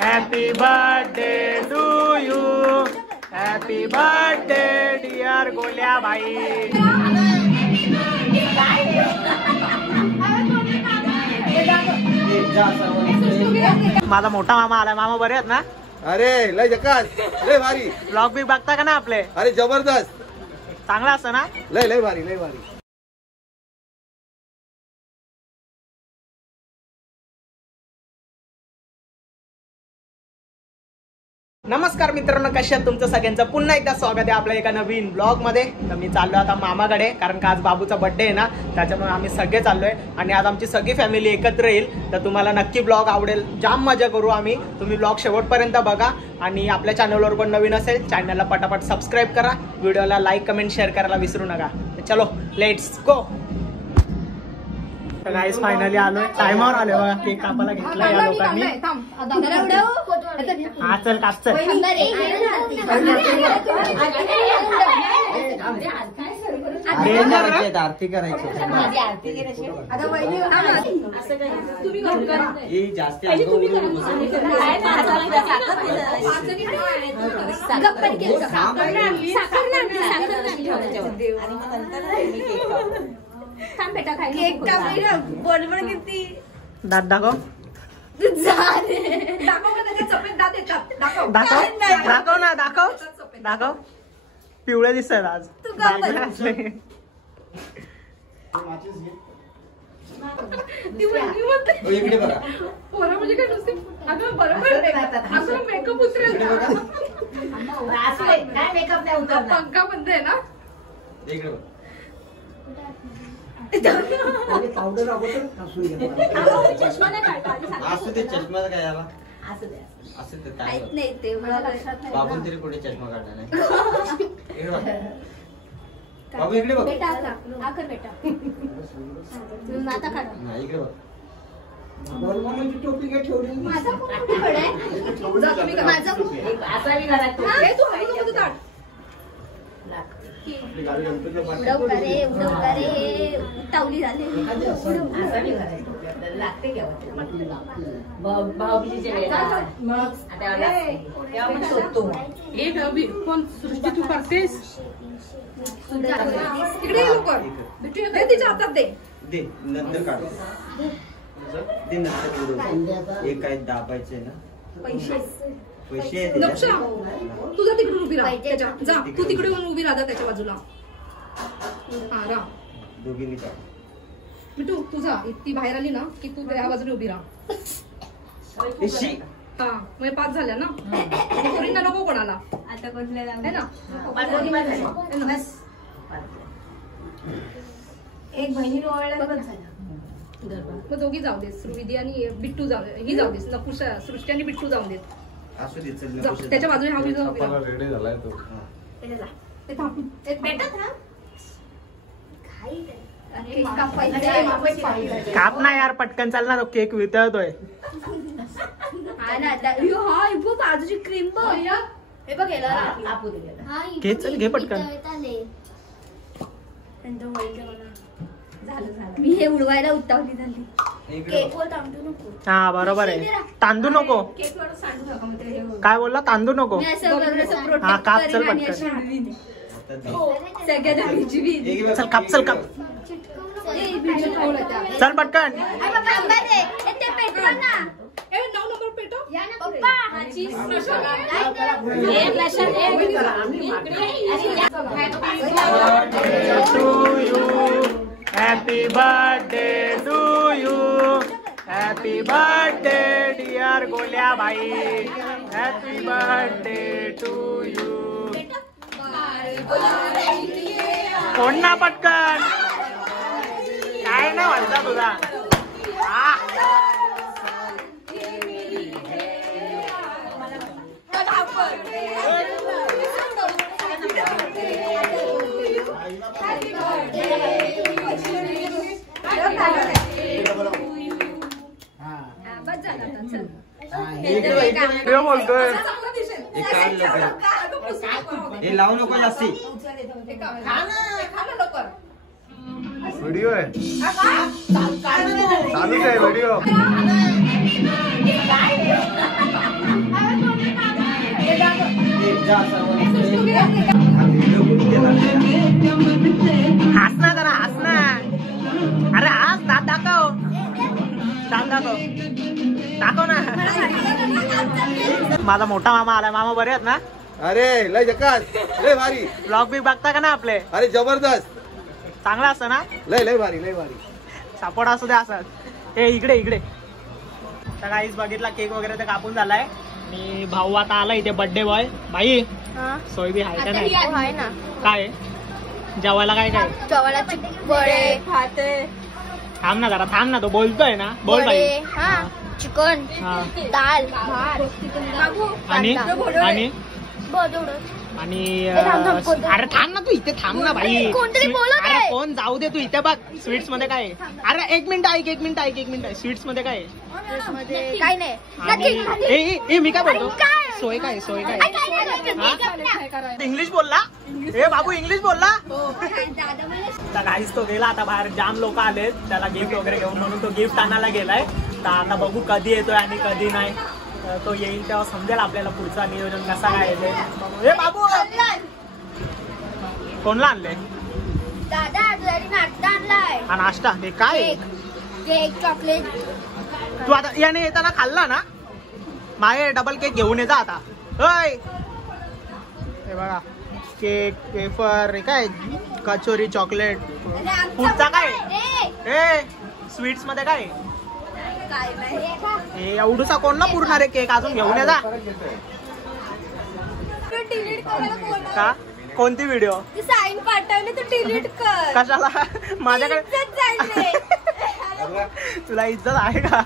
Happy birthday to you, happy birthday dear Golya भाई. माझा मोठा मामा आलाय. मामा बरे आहेत ना? अरे लय जकास, लय भारी. ब्लॉग बी बघता का ना आपले? अरे जबरदस्त, चांगला असतं ना? लय भारी, लय भारी. नमस्कार मित्रांनो, कशा आहात? तुमचं सगळ्यांचं पुन्हा एकदा स्वागत आहे आपल्या एका नवीन ब्लॉग मध्ये. तर मी चाललोय आता मामाकडे, कारण का आज बाबूचा बर्थडे आहे ना, त्याच्यामुळे आम्ही सगळे चाललोय आणि आज आमची सगळी फॅमिली एकत्र येईल. तर तुम्हाला नक्की ब्लॉग आवडेल, जाम मजा करू आम्ही. तुम्ही ब्लॉग शेवटपर्यंत बघा आणि आपल्या चॅनलवर पण नवीन असेल चॅनलला पटापट सबस्क्राईब करा, व्हिडिओला लाईक कमेंट शेअर करायला विसरू नका. तर चलो लेट्स गो. गाईस फायनली आलोय, टायमावर आलोय बघा. केक कापायला घेतला या लोकांनी. हा चल काप चल. आरती करायची दात दाखव, दाखव ना, दाखव दाखव. पिवळे दिसत आज. इकडे बघा. म्हणजे काय नुसते मेकअप उतरेल काय मेकअप नाही उतरणार, पंखा बंद आहे ना. इकडे बघा. असू दे, चष्मा काय याला असं ते काय बाबून तरी कुठे चष्मा काढला नाही. इकडे बघ बाबू, इकडे बघ. नाही इकडे बघ. टोपी काय ठेवली माझा तावली झाली. कोण सृष्टी तू करतेस तिकडे तिच्या हातात दे नंतर काढ. ते नंतर एक काय दाबायचे ना पैसे. तुझा तिकडून उभी राहा, जा तू तिकडे उभी राहा त्याच्या बाजूला. हा राहा दोघींनी. मिठू तुझा ती बाहेर आली ना की तू त्या बाजूला उभी राहा. हा म्हणजे 5 झाल्या ना. पोरींना नको कोणाला आता कोणत्या ना. एक बहिणी मग दोघी जाऊ देत, श्रुविधी आणि बिट्टू जाऊ दे, ही जाऊ देत, नकुशा सृष्टी आणि बिट्टू जाऊ देत. त्याच्या बाजूने हा रेडी झालाय तो. काप ना यार पटकन, चाल ना, तो केक वितळतोय. बाजूची क्रीम बघ, हे बघ घे चल, घे पटकन. मी हे उडवायला उतावली झाली. केकवर तांदू नको. हा बरोबर आहे, तांदू नको. काय बोलला? तांदू नको. हा काप चल पटकन. चल काप, चल काप, चल पटकन. Happy birthday to you, happy birthday dear Golya भाई, हॅपी बर्थडे टू यू. कोण ना पटकन, काय ना म्हणता तुझा. बोलतोय हे लावू नको जास्ती. व्हिडिओ आहे, चालूच आहे व्हिडिओ. मजा असावं हा व्हिडिओ कुठे गेला हस ना जरा हस ना. अरे हस दात दाखव दाखव ना. माझा मोठा मामा आलाय. मामा बरे आहेत ना? अरे लय जकास लय भारी. ब्लॉग बी बघता का ना आपले? अरे जबरदस्त चांगला असतं ना? लय भारी लय भारी. सापड असू दे असं. ए इकडे तर काहीच बघितला केक वगैरे ते कापून झालाय. आणि भाऊ आता आला इथे बर्थडे बॉय. भाई सोय बी आहे का नाही? आहे ना. काय जेवायला काय काय? चवळाचे वडे खाते. थांब ना जरा थांब ना. तो बोलतोय ना. बोल भाई. हा चिकन हा. दाल भात आणि आणि अरे थांब ना तू इथे थांब ना भाई. कोणतरी बोलत आहे. अरे कोण जाऊ दे तू इथे बघ. स्वीट्स मध्ये काय आहे? अरे एक मिनिट ऐक. स्वीट्स मध्ये काय आहे? काय नाही. आणि मी काय बोलतो? सोय काय इंग्लिश बोलला? ए बाबू इंग्लिश बोलला? तर काहीच तो गेला. आता बाहेर जाम लोक आलेत त्याला गिफ्ट वगैरे घेऊन, म्हणून तो गिफ्ट आणायला गेलाय. तर आता बघू कधी येतोय आणि कधी नाही. तो येईल तेव्हा समजेल आपल्याला पुढचा नियोजन कसा काय आहे. ए बाबू कोणला आणले? दादा नाश्ता आणलाय. हा नाश्ता. हे काय? Cake chocolate. तू आता याने येताना खाल्ला ना? मागे डबल केक घेऊन ये जा आता. होय हे बघा केक वेफर काय कचोरी चॉकलेट. पुढचा काय? ए स्वीट्स मध्ये काय? हे एवढूसा कोणला पुरणार आहे केक? अजून घेऊन ये जा. का? कोणती व्हिडिओ? साईन पाठवले तू डिलीट कर. कशाला? माझ्याकडे तुला इज्जत आहे का?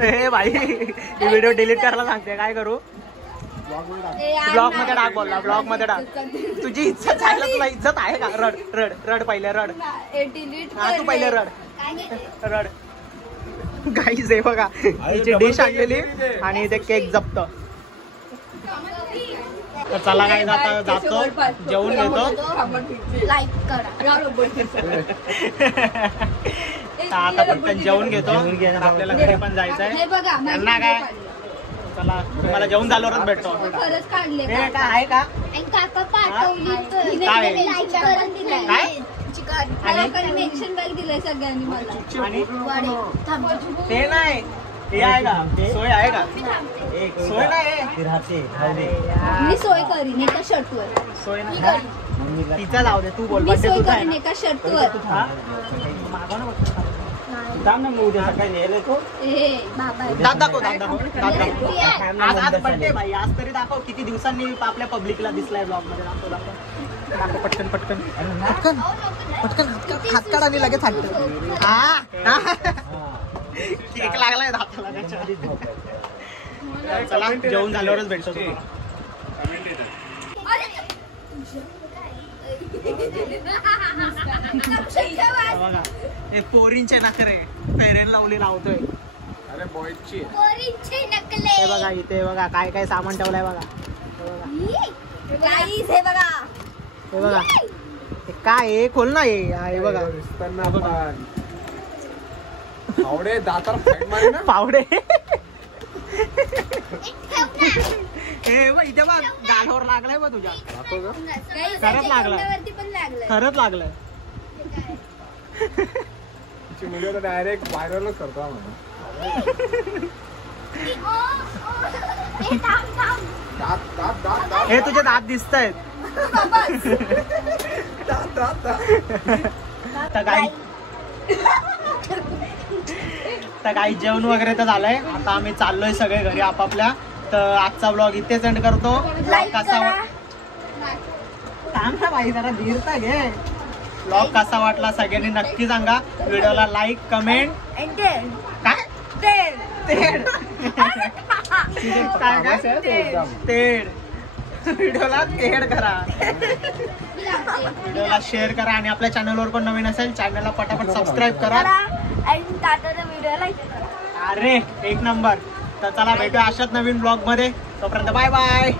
हे भाई ही व्हिडिओ डिलीट करायला सांगते. काय करू? ब्लॉग मध्ये टाक. बोलला ब्लॉग मध्ये टाक. तुझी इज्जत आहे ना? तुला इज्जत आहे का? रड पहिले रड. हा तू पहिले रड. गाईज आहे बघा तिची डिश आणलेली आणि ते केक जप्त. तर चला काय जातो जेवून घेतो. लाईक करा. आता पटकन जेवून घेतो. आपल्याला घरी पण जायचंय. त्यांना काय चला तुम्हाला जेवण झाल्यावरच भेटतो. खरंच काढले हे काय आहे का? काका पाठवली. काय? चिकन मेन्शन बॅग दिलंय सगळ्यांनी मला. आणि वडे ते नाही. हे आहे का? सोय आहे का? सोय नाही. मी सोय करीन एका शर्टवर. सोय नाही. तिचा जाऊ दे. तू बोल. मी सोय करीन एका शर्टवर. मागव ना बघ. थांब ना मग उद्या सकाळी नेलं तो. दात दाखव. आज बर्थडे भाई. आज तरी दाखव. किती दिवसांनी आपल्या पब्लिकला दिसलाय ब्लॉग मध्ये. दाखव पटकन हात काढ आणि लगेच हात. हा केक लागलाय दाताला त्याच्या. चला जेवण झाल्यावरच भेटतो. पोरींचे नखरे फेरेन लावली लावतोय. अरे बॉयची हे बघा इथे बघा काय काय सामान ठेवलंय बघा. हे बघा हे बघा हे काय आहे? खोल ना. हे बघा आवडे दातार फाईट मारी ना पावडे. हे बघ इथे बघ गालावर लागलाय बघ तुझ्या. खरंच लागलाय. व्हिडिओ तर डायरेक्ट व्हायरलच करतो म्हणून. हे तुझे दात दिसतायत. तर काही जेवण वगैरे तर झालंय. आता आम्ही चाललोय सगळे घरी आपापल्या. तर आजचा ब्लॉग इथेच एंड करतो. कसा थांब ना बाई जरा धीर तर घे. ब्लॉग कसा वाटला सगळ्यांनी नक्की सांगा. व्हिडिओला लाईक कमेंट काय तेड व्हिडिओला तेड करा. व्हिडिओला शेअर करा आणि आपल्या चॅनलवर पण नवीन असेल चॅनलला पटापट सबस्क्राईब करा. अरे एक नंबर. तर चला भेटूया अशाच नवीन ब्लॉग मध्ये. तोपर्यंत बाय बाय.